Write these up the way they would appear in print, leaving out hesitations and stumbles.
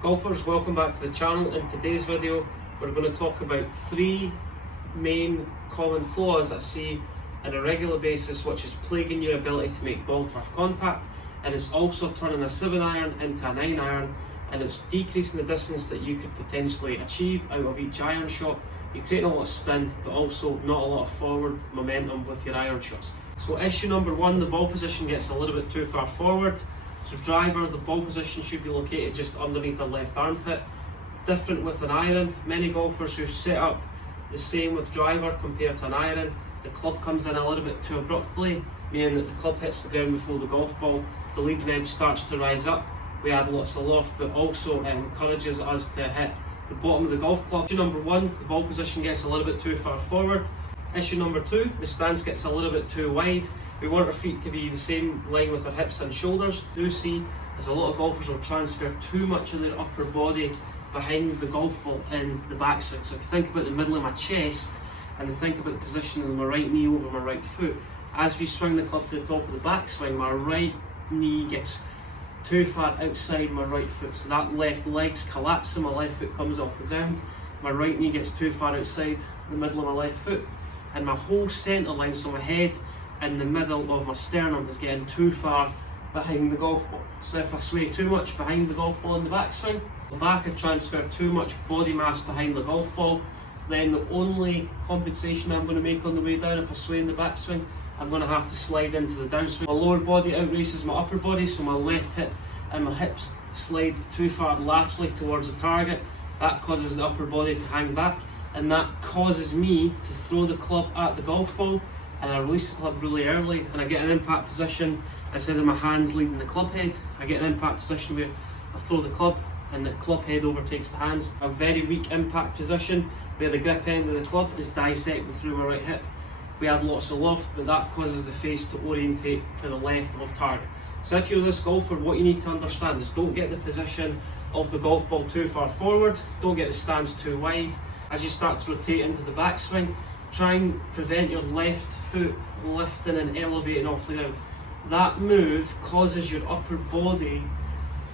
Golfers, welcome back to the channel. In today's video we're going to talk about three main common flaws I see on a regular basis which is plaguing your ability to make ball turf contact, and it's also turning a 7-iron into a 9-iron, and it's decreasing the distance that you could potentially achieve out of each iron shot. You're creating a lot of spin but also not a lot of forward momentum with your iron shots. So issue number one, the ball position gets a little bit too far forward. So driver, the ball position should be located just underneath the left armpit. Different with an iron, many golfers who set up the same with driver compared to an iron, the club comes in a little bit too abruptly, meaning that the club hits the ground before the golf ball, the leading edge starts to rise up, we add lots of loft, but also encourages us to hit the bottom of the golf club. Issue number one, the ball position gets a little bit too far forward. Issue number two, the stance gets a little bit too wide. We want our feet to be the same line with our hips and shoulders. Do see as a lot of golfers will transfer too much of their upper body behind the golf ball in the backswing. So if you think about the middle of my chest and think about the position of my right knee over my right foot, as we swing the club to the top of the backswing, my right knee gets too far outside my right foot. So that left leg's collapsing, my left foot comes off the ground, my right knee gets too far outside the middle of my left foot, and my whole centre line, so my head and the middle of my sternum is getting too far behind the golf ball. So if I sway too much behind the golf ball in the backswing, the back I transfer too much body mass behind the golf ball, then the only compensation I'm going to make on the way down, if I sway in the backswing, I'm going to have to slide into the downswing. My lower body outraces my upper body, so my left hip and my hips slide too far laterally towards the target. That causes the upper body to hang back, and that causes me to throw the club at the golf ball, and I release the club really early and I get an impact position instead of my hands leading the club head. I get an impact position where I throw the club and the club head overtakes the hands. A very weak impact position where the grip end of the club is dissecting through my right hip. We add lots of loft, but that causes the face to orientate to the left of target. So if you're this golfer, what you need to understand is don't get the position of the golf ball too far forward, don't get the stance too wide. As you start to rotate into the backswing, try and prevent your left foot lifting and elevating off the ground. That move causes your upper body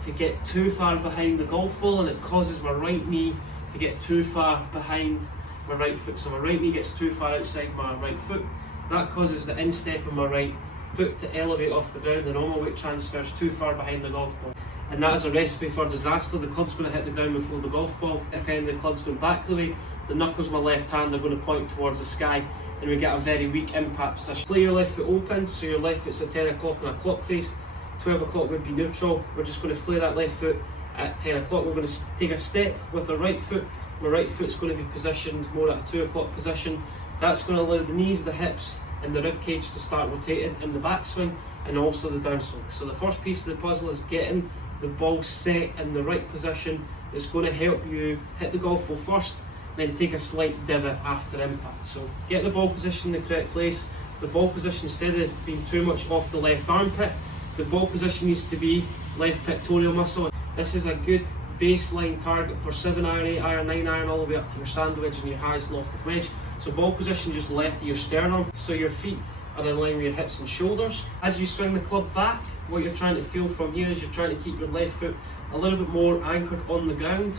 to get too far behind the golf ball, and it causes my right knee to get too far behind my right foot. So my right knee gets too far outside my right foot. That causes the instep of my right foot to elevate off the ground, and all my weight transfers too far behind the golf ball. And that is a recipe for disaster. The club's going to hit the ground before the golf ball. Depending, the club's going back the way. The knuckles of my left hand are going to point towards the sky, and we get a very weak impact position. Play your left foot open, so your left foot's at 10 o'clock on a clock face. 12 o'clock would be neutral. We're just going to flare that left foot at 10 o'clock. We're going to take a step with the right foot. My right foot's going to be positioned more at a 2 o'clock position. That's going to allow the knees, the hips and the rib cage to start rotating in the backswing and also the downswing. So the first piece of the puzzle is getting the ball set in the right position. It's going to help you hit the golf ball first, then take a slight divot after impact. So get the ball position in the correct place. The ball position, instead of being too much off the left armpit, the ball position needs to be left pectoral muscle. This is a good baseline target for 7-iron, 8-iron, 9-iron, all the way up to your sand wedge and your highest lofted wedge. So ball position just left of your sternum, so your feet are in line with your hips and shoulders. As you swing the club back, what you're trying to feel from here is you're trying to keep your left foot a little bit more anchored on the ground.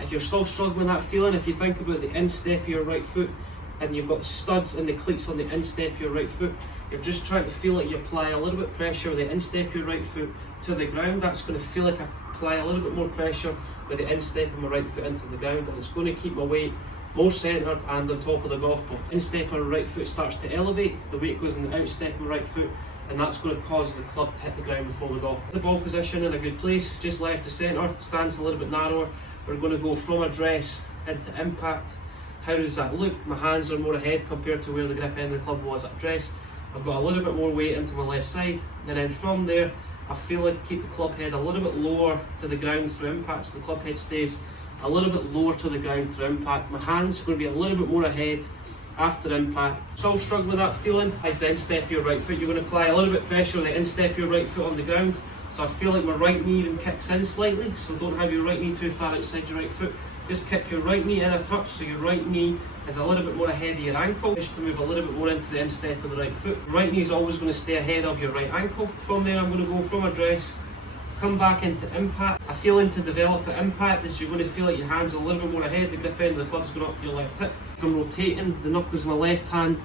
If you're still struggling with that feeling, if you think about the instep of your right foot and you've got studs and the cleats on the instep of your right foot, you're just trying to feel like you apply a little bit of pressure with the instep of your right foot to the ground. That's going to feel like I apply a little bit more pressure with the instep of my right foot into the ground, and it's going to keep my weight more centred and on top of the golf ball. Instep of my right foot starts to elevate, the weight goes in the outstep of my right foot, and that's going to cause the club to hit the ground before the golf. The ball position in a good place, just left to centre, stance a little bit narrower. We're going to go from address into impact. How does that look? My hands are more ahead compared to where the grip end of the club was at address. I've got a little bit more weight into my left side, and then from there I feel like I keep the club head a little bit lower to the ground through impact, so the club head stays a little bit lower to the ground through impact. My hands are going to be a little bit more ahead after impact. Still struggling with that feeling? As the instep of your right foot, you're going to apply a little bit of pressure on the instep of your right foot on the ground. So I feel like my right knee even kicks in slightly, so don't have your right knee too far outside your right foot. Just kick your right knee in a touch, so your right knee is a little bit more ahead of your ankle. Just to move a little bit more into the instep of the right foot. Right knee is always going to stay ahead of your right ankle. From there I'm going to go from address Come back into impact. I feel to develop at impact is you're going to feel like your hand's a little bit more ahead, the grip end of the club's going up to your left hip. I'm rotating the knuckles in the left hand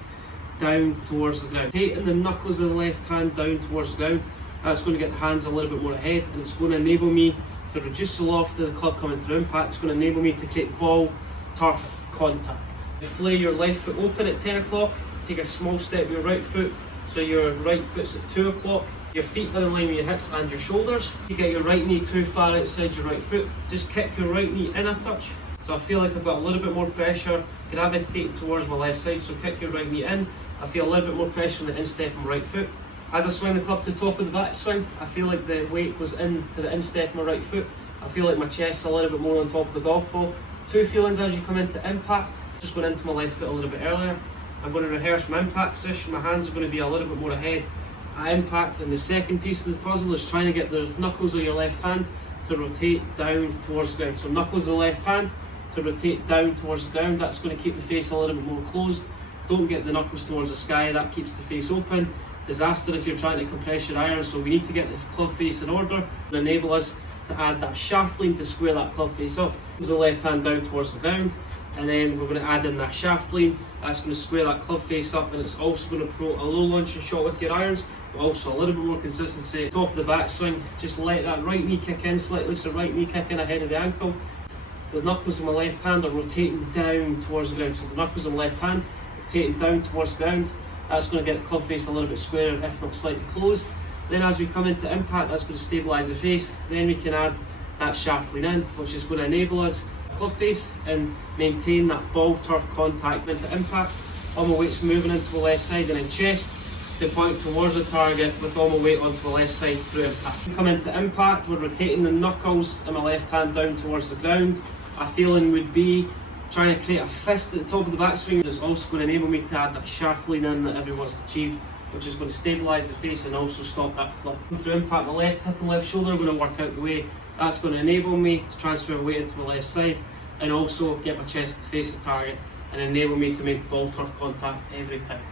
down towards the ground. Rotating the knuckles in the left hand down towards the ground. That's going to get the hands a little bit more ahead, and it's going to enable me to reduce the loft of the club coming through impact. It's going to enable me to create ball, turf, contact. You flay your left foot open at 10 o'clock, take a small step with your right foot, so your right foot's at 2 o'clock. Your feet are in line with your hips and your shoulders. You get your right knee too far outside your right foot, just kick your right knee in a touch. So I feel like I've got a little bit more pressure gravitating towards my left side, so kick your right knee in. I feel a little bit more pressure on the instep of my right foot. As I swing the club to the top of the back swing, I feel like the weight goes into the instep of my right foot. I feel like my chest's a little bit more on top of the golf ball. Two feelings as you come into impact. Just going into my left foot a little bit earlier. I'm going to rehearse my impact position. My hands are going to be a little bit more ahead at impact. And the second piece of the puzzle is trying to get the knuckles of your left hand to rotate down towards the ground. So knuckles of the left hand to rotate down towards the ground. That's going to keep the face a little bit more closed. Don't get the knuckles towards the sky, that keeps the face open. Disaster if you're trying to compress your iron, so we need to get the club face in order and enable us to add that shaft lean to square that club face up. Use the left hand down towards the ground, and then we're going to add in that shaft lean. That's going to square that club face up, and it's also going to promote a low launching shot with your irons, but also a little bit more consistency. Top of the backswing, just let that right knee kick in slightly, so right knee kick in ahead of the ankle. The knuckles in my left hand are rotating down towards the ground, so the knuckles in my left hand rotating down towards the ground. That's going to get the club face a little bit squarer, if not slightly closed. Then as we come into impact, that's going to stabilise the face. Then we can add that shaft lean in, which is going to enable us club face and maintain that ball turf contact into impact. All my weight's moving into the left side, and then chest to point towards the target with all my weight onto the left side through impact. We come into impact, we're rotating the knuckles in my left hand down towards the ground. A feeling would be trying to create a fist at the top of the backswing. It's also going to enable me to add that shaft lean in that everyone's achieved, which is going to stabilise the face and also stop that flip. Through impact, my left hip and left shoulder are going to work out the way. That's going to enable me to transfer weight into my left side and also get my chest to face the target and enable me to make ball turf contact every time.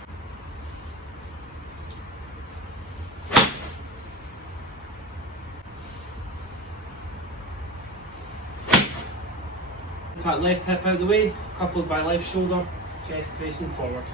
Impact left hip out of the way, coupled by left shoulder, chest facing forward.